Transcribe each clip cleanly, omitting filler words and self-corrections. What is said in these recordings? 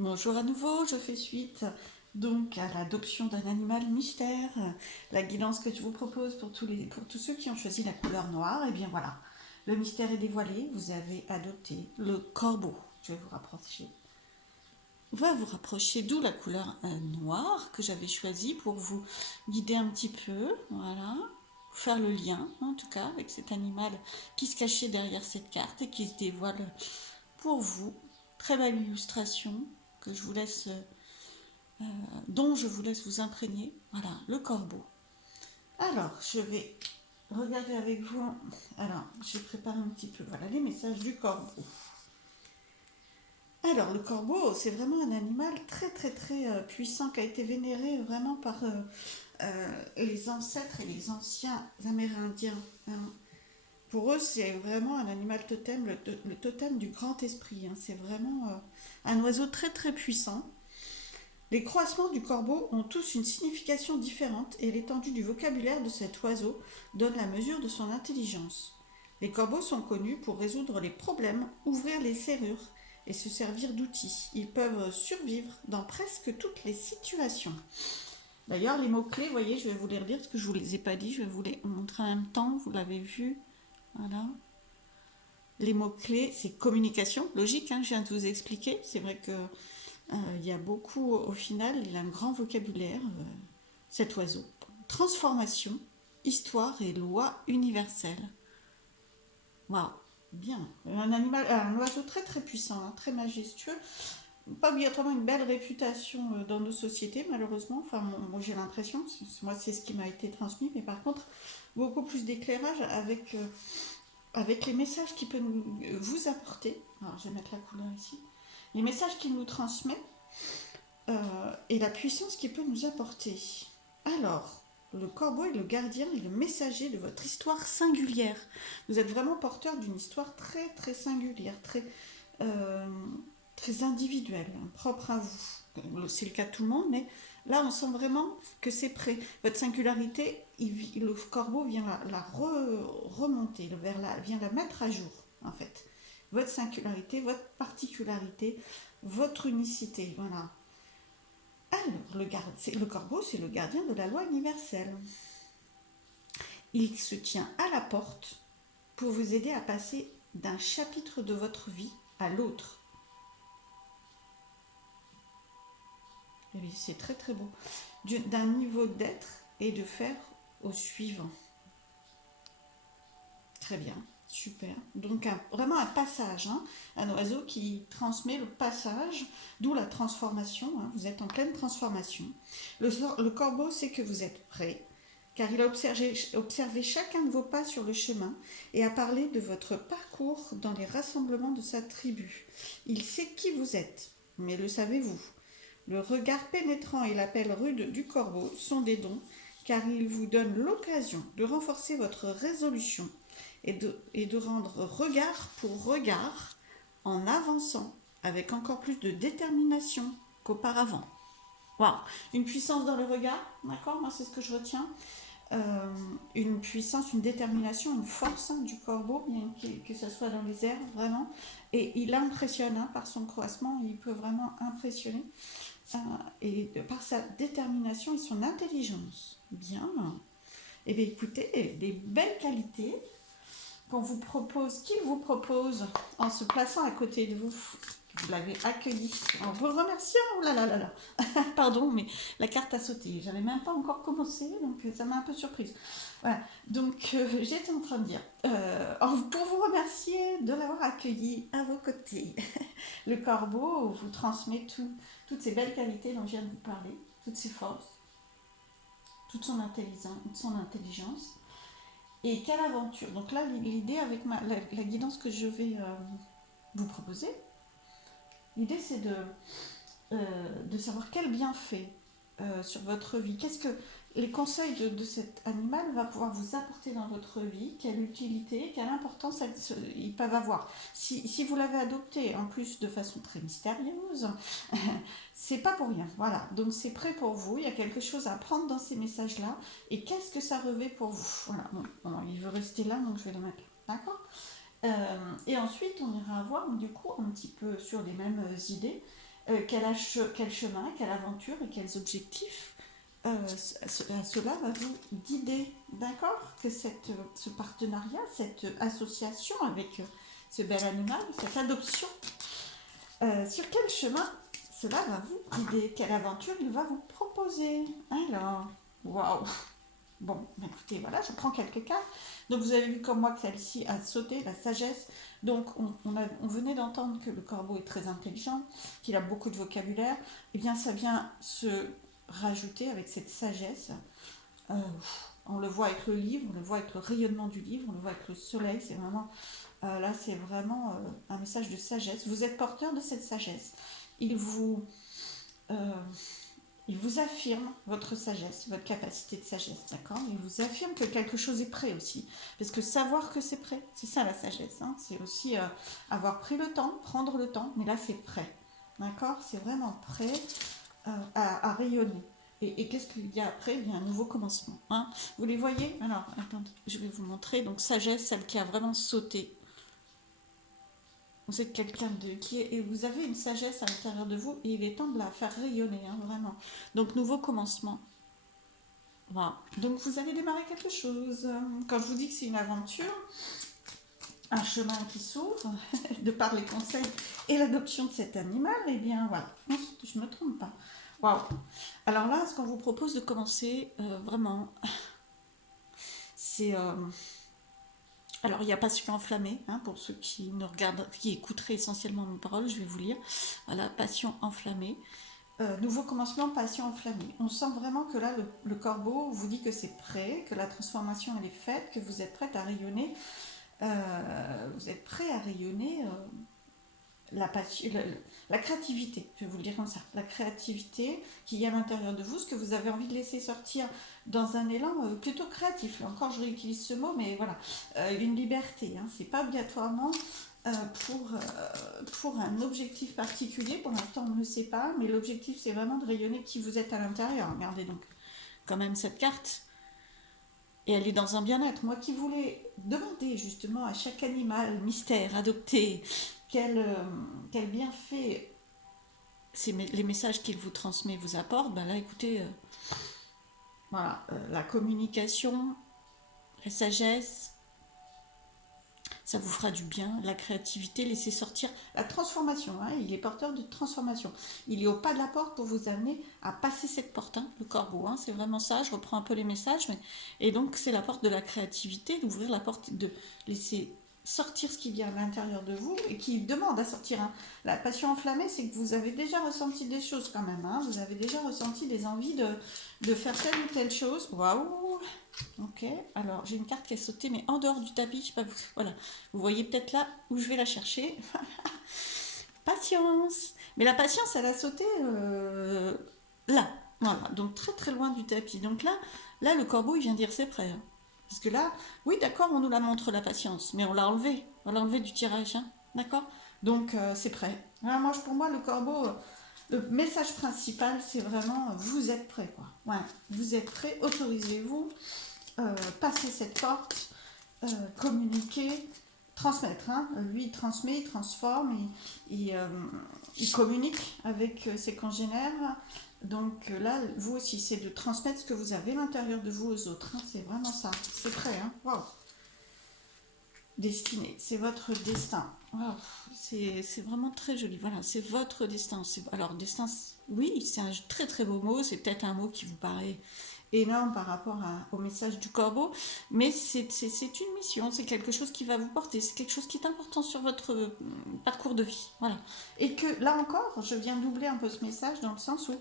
Bonjour à nouveau, je fais suite donc à l'adoption d'un animal mystère, la guidance que je vous propose pour tous ceux qui ont choisi la couleur noire. Et bien voilà, le mystère est dévoilé, vous avez adopté le corbeau. Je vais vous rapprocher. On va vous rapprocher, d'où la couleur noire que j'avais choisie pour vous guider un petit peu, voilà, faire le lien en tout cas avec cet animal qui se cachait derrière cette carte et qui se dévoile pour vous. Très belle illustration que je vous laisse dont je vous laisse vous imprégner. Voilà, le corbeau. Alors, je vais regarder avec vous. Alors, j'ai préparé un petit peu, voilà, les messages du corbeau. Alors, le corbeau, c'est vraiment un animal très, très, très puissant qui a été vénéré vraiment par les ancêtres et les anciens Amérindiens, hein. Pour eux, c'est vraiment un animal totem, le totem du grand esprit, hein. C'est vraiment un oiseau très, très puissant. Les croissements du corbeau ont tous une signification différente et l'étendue du vocabulaire de cet oiseau donne la mesure de son intelligence. Les corbeaux sont connus pour résoudre les problèmes, ouvrir les serrures et se servir d'outils. Ils peuvent survivre dans presque toutes les situations. D'ailleurs, les mots-clés, vous voyez, je vais vous les redire parce que je ne vous les ai pas dit, je vais vous les montrer en même temps, vous l'avez vu. Voilà. Les mots-clés, c'est communication, logique, hein, je viens de vous expliquer. C'est vrai que il y a beaucoup, au final, il a un grand vocabulaire, cet oiseau. Transformation, histoire et loi universelle. Waouh, bien. Un animal, un oiseau très très puissant, hein, très majestueux. Pas obligatoirement une belle réputation dans nos sociétés, malheureusement. Enfin, moi j'ai l'impression, moi c'est ce qui m'a été transmis, mais par contre, beaucoup plus d'éclairage avec les messages qu'il peut vous apporter. Alors, je vais mettre la couleur ici. Les messages qu'il nous transmet et la puissance qu'il peut nous apporter. Alors, le corbeau est le gardien et le messager de votre histoire singulière. Vous êtes vraiment porteur d'une histoire très très singulière, euh, très individuelle, hein, propre à vous. C'est le cas de tout le monde, mais là on sent vraiment que c'est prêt. Votre singularité, le corbeau vient remonter, vient la mettre à jour en fait. Votre singularité, votre particularité, votre unicité, voilà. Alors, le corbeau, c'est le gardien de la loi universelle. Il se tient à la porte pour vous aider à passer d'un chapitre de votre vie à l'autre. Et oui, c'est très très beau. D'un niveau d'être et de faire au suivant. Très bien, super. Donc vraiment un passage, hein, un oiseau qui transmet le passage, d'où la transformation, hein, vous êtes en pleine transformation. Le corbeau sait que vous êtes prêt, car il a observé chacun de vos pas sur le chemin et a parlé de votre parcours dans les rassemblements de sa tribu. Il sait qui vous êtes, mais le savez-vous? Le regard pénétrant et l'appel rude du corbeau sont des dons, car ils vous donnent l'occasion de renforcer votre résolution et de rendre regard pour regard en avançant avec encore plus de détermination qu'auparavant. Waouh, une puissance dans le regard, d'accord? Moi, c'est ce que je retiens. Une puissance, une détermination, une force, hein, du corbeau, bien que ce soit dans les airs, vraiment. Et il impressionne, hein, par son croissement, il peut vraiment impressionner. Et par sa détermination et son intelligence. Bien. Et bien écoutez, des belles qualités qu'il vous propose en se plaçant à côté de vous. Vous l'avez accueilli en vous remerciant. Oh là là là là. Pardon, mais la carte a sauté. J'avais même pas encore commencé, donc ça m'a un peu surprise. Voilà. Donc j'étais en train de dire, pour vous remercier de l'avoir accueilli à vos côtés, le corbeau vous transmet toutes ces belles qualités dont je viens de vous parler, toutes ses forces, toute son intelligence. Et quelle aventure! Donc là, l'idée avec la guidance que je vais vous proposer, l'idée c'est de savoir quel bienfait sur votre vie, qu'est-ce que les conseils de cet animal va pouvoir vous apporter dans votre vie, quelle utilité, quelle importance ils peuvent avoir. Si vous l'avez adopté en plus de façon très mystérieuse, c'est pas pour rien. Voilà, donc c'est prêt pour vous, il y a quelque chose à prendre dans ces messages-là, et qu'est-ce que ça revêt pour vous? Voilà, bon, il veut rester là, donc je vais le mettre là. D'accord. Et ensuite, on ira voir du coup un petit peu sur les mêmes idées quel chemin, quelle aventure et quels objectifs cela va vous guider, d'accord? Que ce partenariat, cette association avec ce bel animal, cette adoption, sur quel chemin cela va vous guider, quelle aventure il va vous proposer. Alors, waouh! Bon, écoutez, voilà, je prends quelques cartes. Donc vous avez vu comme moi que celle-ci a sauté, la sagesse. Donc on venait d'entendre que le corbeau est très intelligent, qu'il a beaucoup de vocabulaire. Eh bien ça vient se rajouter avec cette sagesse. Euh, on le voit avec le livre, on le voit avec le rayonnement du livre, on le voit avec le soleil. C'est vraiment, là c'est vraiment un message de sagesse. Vous êtes porteur de cette sagesse. Il vous... euh, il vous affirme votre sagesse, votre capacité de sagesse, d'accord? Il vous affirme que quelque chose est prêt aussi. Parce que savoir que c'est prêt, c'est ça la sagesse. Hein? C'est aussi avoir pris le temps, prendre le temps, mais là c'est prêt. D'accord? C'est vraiment prêt à rayonner. Et qu'est-ce qu'il y a après? Il y a un nouveau commencement. Hein? Vous les voyez? Alors, attendez, je vais vous montrer. Donc, sagesse, celle qui a vraiment sauté. Vous êtes quelqu'un de qui est, et vous avez une sagesse à l'intérieur de vous et il est temps de la faire rayonner, hein, vraiment. Donc nouveau commencement. Voilà. Donc vous allez démarrer quelque chose. Quand je vous dis que c'est une aventure, un chemin qui s'ouvre, de par les conseils et l'adoption de cet animal, eh bien voilà, je ne me trompe pas. Waouh. Alors là, ce qu'on vous propose de commencer, vraiment, c'est alors, il y a Passion enflammée, hein, pour ceux qui nous regardent, qui écouteraient essentiellement mes paroles, je vais vous lire. Voilà, Passion enflammée. Nouveau commencement, Passion enflammée. On sent vraiment que là, le corbeau vous dit que c'est prêt, que la transformation elle est faite, que vous êtes prête à rayonner. Vous êtes prêt à rayonner la, passion, la créativité, je vais vous le dire comme ça, la créativité qui y a à l'intérieur de vous, ce que vous avez envie de laisser sortir dans un élan plutôt créatif. Là encore, je réutilise ce mot, mais voilà, une liberté. Hein, c'est pas obligatoirement euh, pour, pour un objectif particulier. Pour l'instant, on ne le sait pas, mais l'objectif, c'est vraiment de rayonner qui vous êtes à l'intérieur. Regardez donc quand même cette carte. Et elle est dans un bien-être. Moi qui voulais demander justement à chaque animal mystère adopté quel bienfait les messages qu'il vous transmet vous apportent, ben là écoutez, voilà, la communication, la sagesse, ça vous fera du bien, la créativité, laissez sortir la transformation, hein, il est porteur de transformation. Il est au pas de la porte pour vous amener à passer cette porte, hein, le corbeau, hein, c'est vraiment ça, je reprends un peu les messages, et donc c'est la porte de la créativité, d'ouvrir la porte, de laisser sortir ce qui vient à l'intérieur de vous et qui demande à sortir. Hein. La passion enflammée, c'est que vous avez déjà ressenti des choses quand même, hein, vous avez déjà ressenti des envies de faire telle ou telle chose. Waouh! Ok, alors j'ai une carte qui a sauté, mais en dehors du tapis, je sais pas, voilà. Vous voyez peut-être là où je vais la chercher. Patience. Mais la patience, elle a sauté là. Voilà, donc très très loin du tapis. Donc là le corbeau, il vient dire c'est prêt. Hein. Parce que là, oui, d'accord, on nous la montre la patience, mais on l'a enlevé. On l'a enlevé du tirage, hein. D'accord. Donc c'est prêt. Voilà, pour moi, le corbeau, le message principal, c'est vraiment vous êtes prêt, quoi. Ouais, vous êtes prêt, autorisez-vous, passer cette porte, communiquer, transmettre. Hein. Lui, il transmet, il transforme, il communique avec ses congénères. Donc là, vous aussi, c'est de transmettre ce que vous avez à l'intérieur de vous aux autres. Hein. C'est vraiment ça. C'est prêt. Hein. Wow. Destinée, c'est votre destin. Wow. C'est vraiment très joli. Voilà, c'est votre destin. Alors, destin, oui, c'est un très très beau mot. C'est peut-être un mot qui vous paraît énorme par rapport au message du corbeau, mais c'est une mission, c'est quelque chose qui va vous porter, c'est quelque chose qui est important sur votre parcours de vie. Voilà. Et que là encore, je viens doubler un peu ce message dans le sens où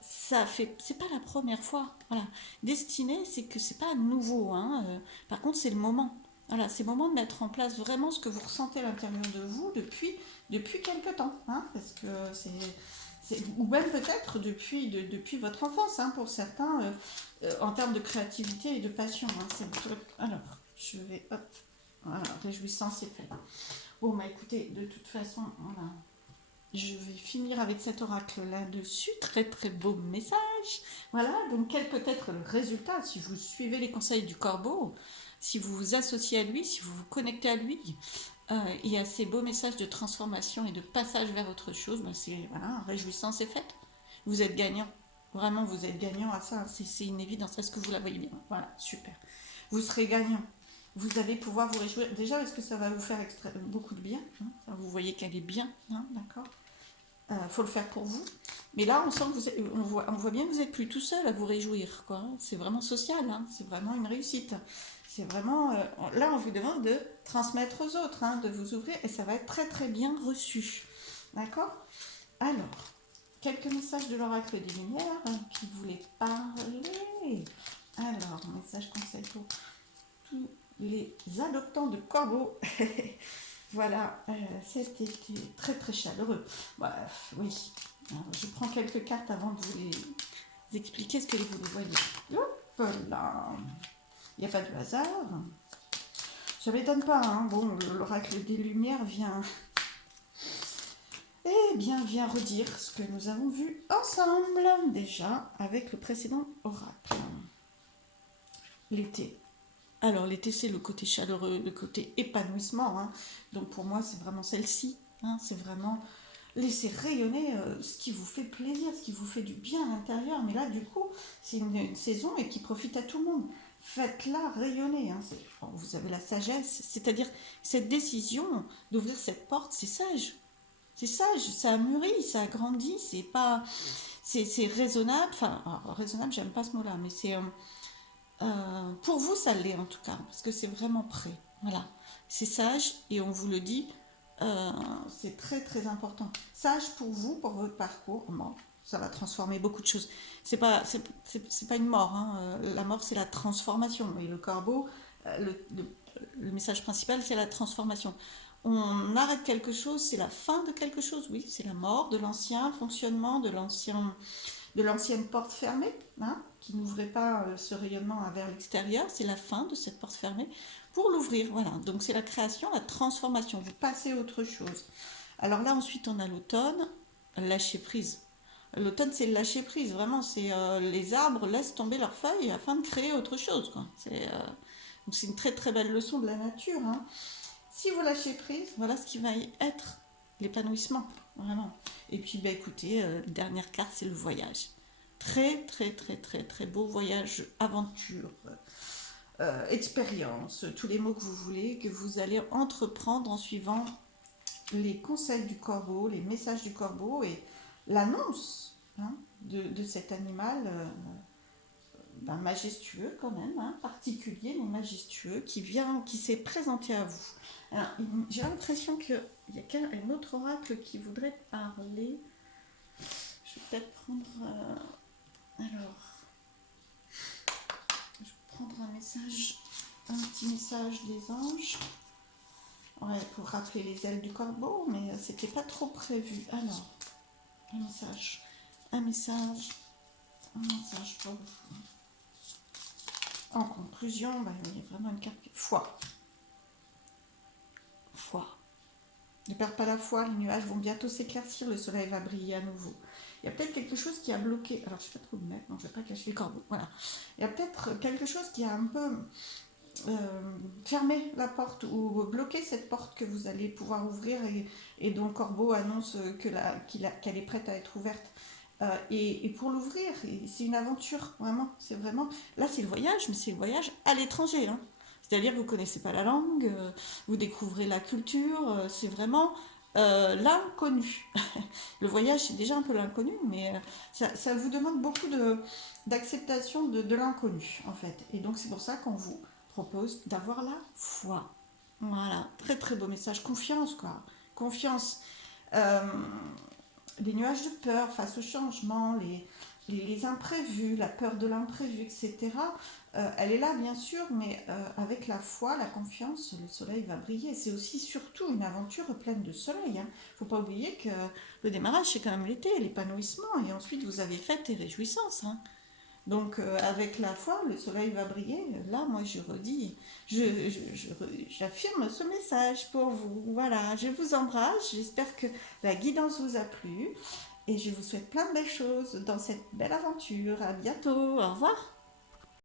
c'est pas la première fois. Voilà. Destinée, c'est que c'est pas nouveau. Hein. Par contre, c'est le moment. Voilà, c'est le moment de mettre en place vraiment ce que vous ressentez à l'intérieur de vous depuis quelque temps. Hein, parce que ou même peut-être depuis votre enfance, hein, pour certains, en termes de créativité et de passion. Hein, alors, je vais... Hop, voilà, réjouissance, c'est fait. Bon, bah écoutez, de toute façon, voilà. Je vais finir avec cet oracle là-dessus. Très très beau message. Voilà, donc quel peut être le résultat si vous suivez les conseils du corbeau, si vous vous associez à lui, si vous vous connectez à lui. il y a ces beaux messages de transformation et de passage vers autre chose, ben c'est voilà, réjouissance est faite. Vous êtes gagnant. Vraiment, vous êtes gagnant à ça. C'est une évidence. Est-ce que vous la voyez bien? Voilà, super. Vous serez gagnant. Vous allez pouvoir vous réjouir. Déjà, est-ce que ça va vous faire beaucoup de bien, hein? Vous voyez qu'elle est bien, hein, d'accord. Faut le faire pour vous. Mais là, on sent que on voit bien que vous n'êtes plus tout seul à vous réjouir, quoi. C'est vraiment social, hein. C'est vraiment une réussite. C'est vraiment. Là, on vous demande de transmettre aux autres, hein, de vous ouvrir, et ça va être très très bien reçu. D'accord. Alors, quelques messages de l'oracle des Lumières qui voulait parler. Alors, message conseil pour tous les adoptants de corbeaux. Voilà, cet été très très chaleureux. Bref, oui. Alors, je prends quelques cartes avant de vous les expliquer ce que vous le voyez. Hop là. Il n'y a pas de hasard. Ça ne m'étonne pas, hein. Bon, l'oracle des Lumières vient redire ce que nous avons vu ensemble déjà avec le précédent oracle. L'été. Alors l'été, c'est le côté chaleureux, le côté épanouissement, hein. Donc pour moi, c'est vraiment celle-ci, hein. C'est vraiment laisser rayonner ce qui vous fait plaisir, ce qui vous fait du bien à l'intérieur. Mais là, du coup, c'est une saison et qui profite à tout le monde. Faites-la rayonner, hein. Vous avez la sagesse, c'est-à-dire cette décision d'ouvrir cette porte, c'est sage. C'est sage, ça a mûri, ça a grandi, c'est pas, c'est raisonnable. Enfin, alors, raisonnable, j'aime pas ce mot-là, mais c'est pour vous, ça l'est en tout cas, parce que c'est vraiment prêt. Voilà, c'est sage et on vous le dit, c'est très très important. Sage pour vous, pour votre parcours. Bon, ça va transformer beaucoup de choses. C'est pas une mort, hein. La mort, c'est la transformation. Et le corbeau, le message principal, c'est la transformation. On arrête quelque chose, c'est la fin de quelque chose, oui, c'est la mort de l'ancien fonctionnement, de l'ancienne porte fermée, hein, qui n'ouvrait pas ce rayonnement vers l'extérieur. C'est la fin de cette porte fermée pour l'ouvrir. Voilà, donc c'est la création, la transformation. Vous passez à autre chose. Alors là, ensuite, on a l'automne, lâcher prise. L'automne, c'est le lâcher prise. Vraiment, c'est les arbres laissent tomber leurs feuilles afin de créer autre chose, quoi. Donc c'est une très très belle leçon de la nature, hein. Si vous lâchez prise, voilà ce qui va être l'épanouissement, vraiment. Et puis, bah, écoutez, dernière carte, c'est le voyage. Très, très, très, très, très beau voyage, aventure, expérience, tous les mots que vous voulez, que vous allez entreprendre en suivant les conseils du corbeau, les messages du corbeau et l'annonce, hein, de cet animal majestueux quand même, hein, particulier mais majestueux, qui s'est présenté à vous. Alors, j'ai l'impression qu'il y a un autre oracle qui voudrait parler. Je vais peut-être prendre... alors, je vais prendre un petit message des anges. Ouais, pour rappeler les ailes du corbeau, mais c'était pas trop prévu. Alors, un message pour vous. En conclusion, bah, il y a vraiment une carte foi. Foi. Ne perds pas la foi, les nuages vont bientôt s'éclaircir, le soleil va briller à nouveau. Il y a peut-être quelque chose qui a bloqué. Alors, je ne sais pas trop où le mettre, non, je ne vais pas cacher les corbeaux. Voilà. Il y a peut-être quelque chose qui a un peu fermé la porte ou bloqué cette porte que vous allez pouvoir ouvrir et dont le corbeau annonce qu'elle est prête à être ouverte. Et pour l'ouvrir, c'est une aventure, vraiment. C'est vraiment. Là, c'est le voyage, mais c'est le voyage à l'étranger, hein. C'est-à-dire que vous ne connaissez pas la langue, vous découvrez la culture, c'est vraiment l'inconnu. Le voyage, c'est déjà un peu l'inconnu, mais ça vous demande beaucoup d'acceptation de l'inconnu, en fait. Et donc, c'est pour ça qu'on vous propose d'avoir la foi. Voilà, très très beau message. Confiance, quoi. Confiance. Les nuages de peur face au changement, les imprévus, la peur de l'imprévu, etc. Elle est là, bien sûr, mais avec la foi, la confiance, le soleil va briller. C'est aussi surtout une aventure pleine de soleil, hein. Faut pas oublier que le démarrage, c'est quand même l'été, l'épanouissement, et ensuite vous avez fête et réjouissance, hein. Donc avec la foi, le soleil va briller. Là, moi, je redis, j'affirme ce message pour vous. Voilà, je vous embrasse. J'espère que la guidance vous a plu. Et je vous souhaite plein de belles choses dans cette belle aventure. À bientôt. Au revoir.